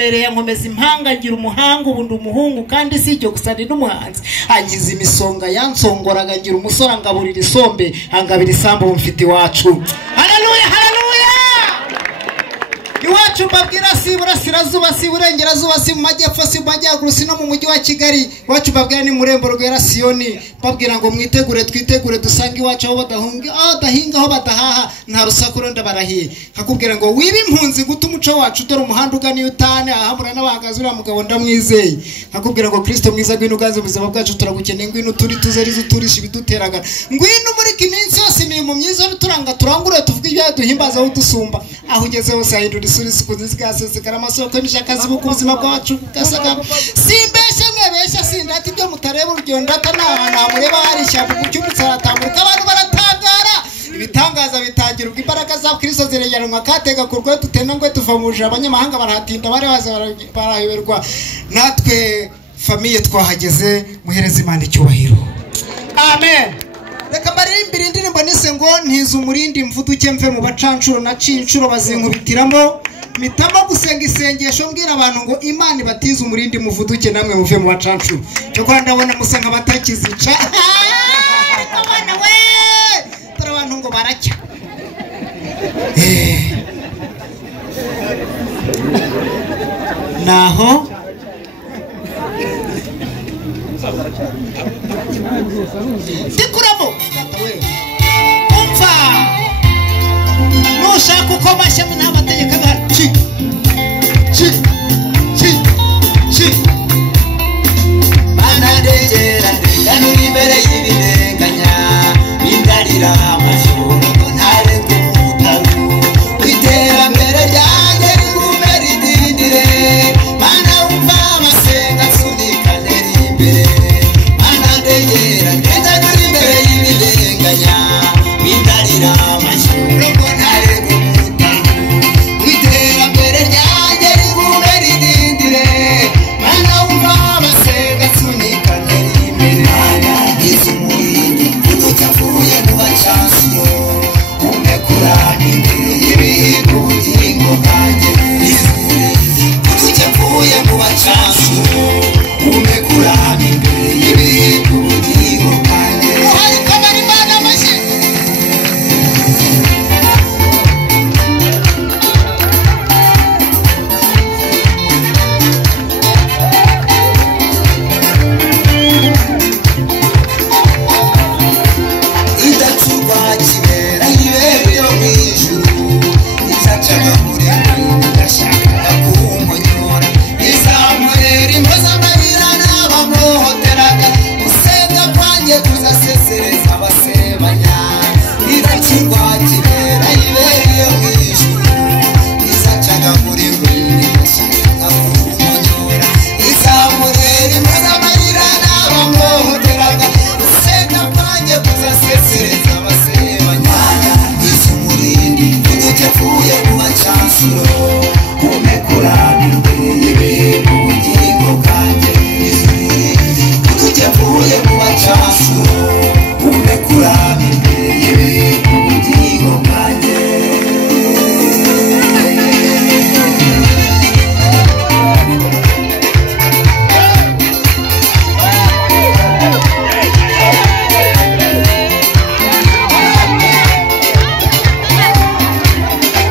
yankomereye yankomeza impanga ngira umuhanga ubundi umuhungu kandi si icyo gusa ni n'umuhanzi angize imisonga yansongoraga ngira umusore angaburira isombe angabira isambu mfite iwacu. Haleluya haleluya. Iwacu mbabwira si burasirazuba si burengerazuba si mu majyepfo si mu majyaruguru si no mu mujyi wa Kigali. Iwacu mbabwira ni murembo rwera Siyoni. Babwira ngo mwitegure twitegure dusanga iwacu aho badahinga aho badahaha nta rusakuro ndabarahiye. Hakubwira ngo wiba impunzi guta umuco wacu dore umuhanda ugana utane ahamura n'abahagaze uriya mugabo ndamwizeye. Hakubwira ngo Kristo mwiza gwino uganze ubuzima bwacu turagukeneye ngwino turi tuzerize uturisha ibiduteraga ngwino muri kiminsi yose imirimo myiza turanga turangure tuvuga ibya duhimbaza aho dusumba aho ugeze hose ahindura isuri sikuzi zikasesekara amasoko y'imishakazi bukubuzima bwacu gasaga simbeshe mwebesha sindati byo mutareba urugendo ndata namureba hari ishyamba kucyumutsa aratambuka abantu baratangara ibitangaza bitangira ubwo imbaraga za Kristo ziregeranwa katega kurwe tutenda ngwe tuvamuje abanyamahanga barahatinda bare baza barayoberwa natwe famiye twahageze muhereza Imana icyubahiro. Amen. Reka mbarimbira indirimbo nise ngo ntiza umurindi mvuduke mve mu bacancuro na cincuro bazinkubitiramo mitamo gusenga isengesho mbwira abantu ngo Imana ibatiza umurindi muvuduke namwe muve mu bacancuro cyo kwa ndabona musanga batakizica abana we tara abantu ngo baracya naho Tikuramo umva nushaka uko bashya n'amategeko agaci banadegera ndanyura imbere y'ibirenganya bindarira amashuri ntare kumutaru kwiterambere ryanjye rigume ridindire mana umva amasenga sunikane imbere banadegera ndanyura imbere y'ibirenganya bindarira amashuri ntare kumutaru kwiterambere ryanjye rigume ridindire mana umva amasenga sunikane imbere mana izumurindi uducafuye mu bacasiyo umekura imbere y'ibihigo ubugingo bwanjye izumurindi uducafuye mu bacasiyo umekura imbere y'ibihigo ubugingo bwanjye uhari kamara Imana amashyi idacurwa kibera ibere yo mwijuru izacaga muri ndashaka kumponyora izamurera impoza amarira n'abamuhoteraga gusenga kwanjye kuzasesereza abasebanya idacurwa kibera ibere yo mwijuru izacaga muri ndashaka kumponyora izamurera impoza amarira n'abamuhoteraga gusenga kwanjye kuzasesereza abasebanya izumurindi uducafuye mu bacasuro umekura imbere y'ibihigo ubugingo bwanjye izumurindi uducafuye mu bacasuro umekura imbere y'ibihigo ubugingo bwanjye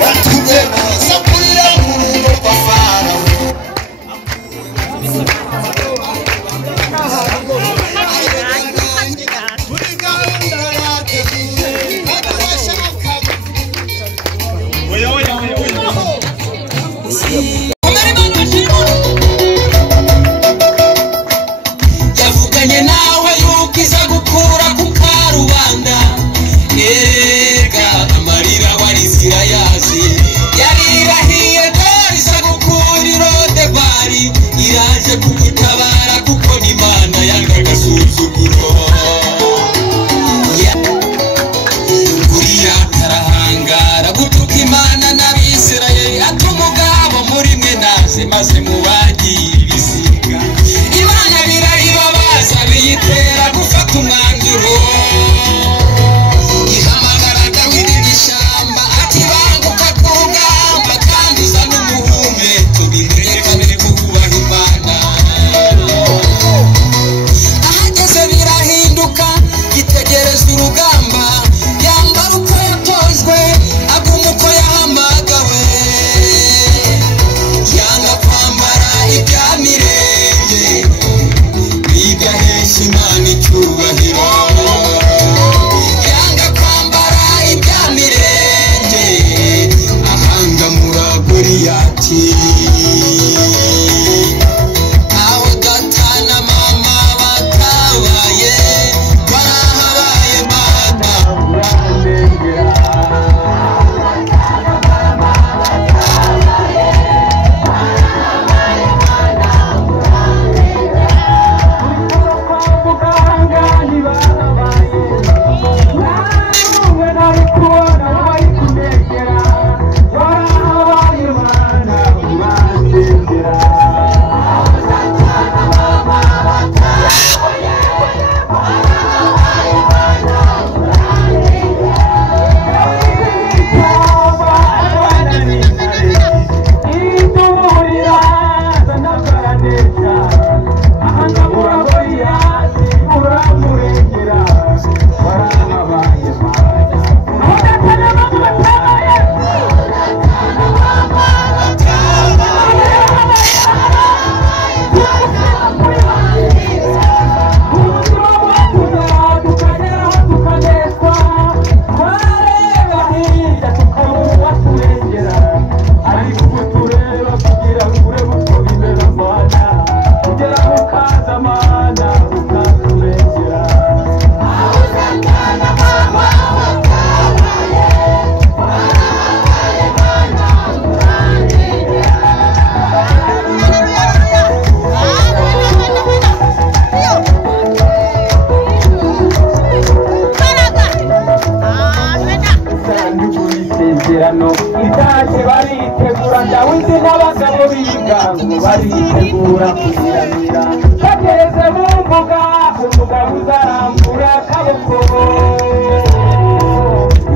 watumye baza kurira mu rugo kwa Farawo muri gahunda yateguye adashaka yavuganye nawe yuko iza gukura ku karubanda erega amarira warizira yazi yarirahiye dore iza gukura irode bari iraje kugutabara kuko n'Imana yanga agasuzuguro kuriya karahangara gutuka Imana n'Abisirayeli ati umugabo muri mwe naze maze mubagira ibisiga Imana birayibabaza biyitera gufata umwanzuro ihamagara Dawidi n'ishyamba ati banguka ku rugamba kandi uza n'umuhumeto bimureka bitegura kuziramira bageze mu mbuga umugabo uzarambura akaboko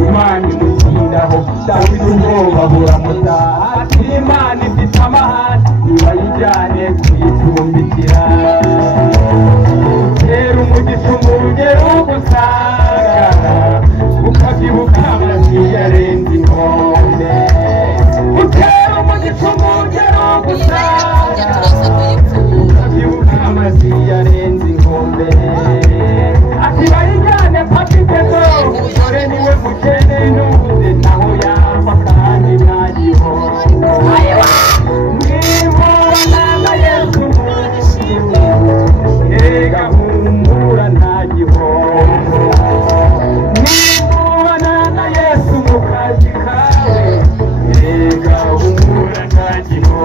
Imana imutindaho Dawidi ubwoba buramutaha ati Imana ifite amahane nibayijyane kuyicumbikira rero umugisha umugero ugusanga ukabyibuka amajwi yarenze inkombe utera umugisha umugero ugusanga ukabyibuka amajwi yarenze inkombe ati bayijyane papitezo umugore niwe mukene n'ubuze naho yava kandi ntagiho nimubona na Yesu erega humura ntagiho nimubona na Yesu mu kazi kawe erega humura ntagiho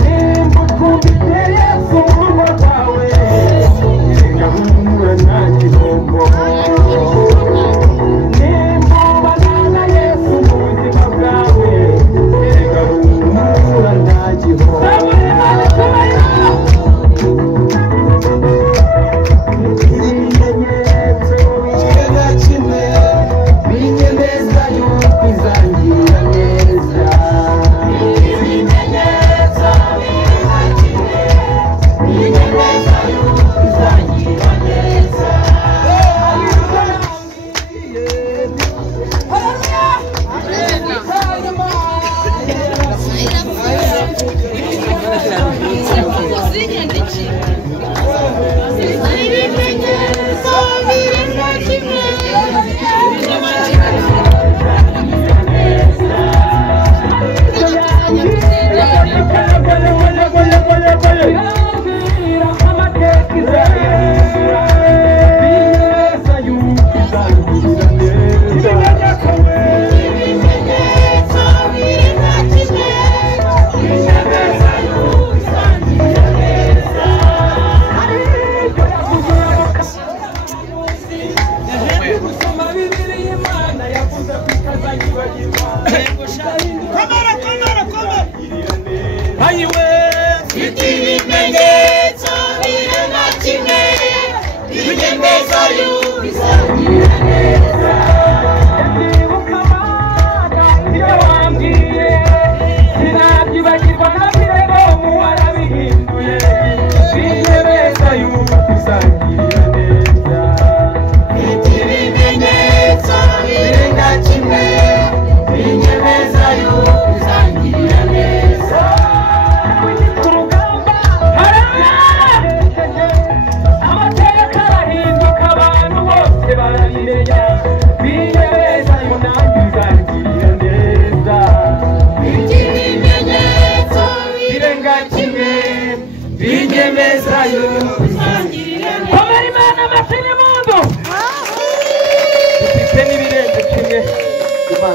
nimbukumbite Yesu mu rugo rwawe erega humura ntagihombo nimubona na Yesu mu buzima bwawe erega humura ntagihombo Imana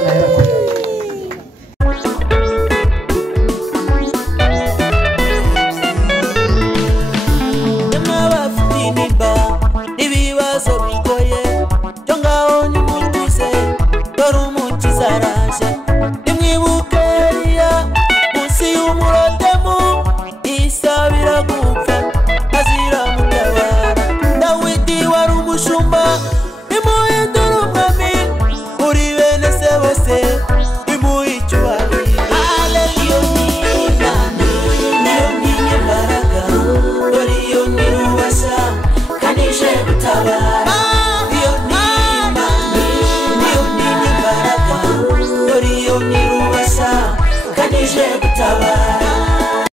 yarakoze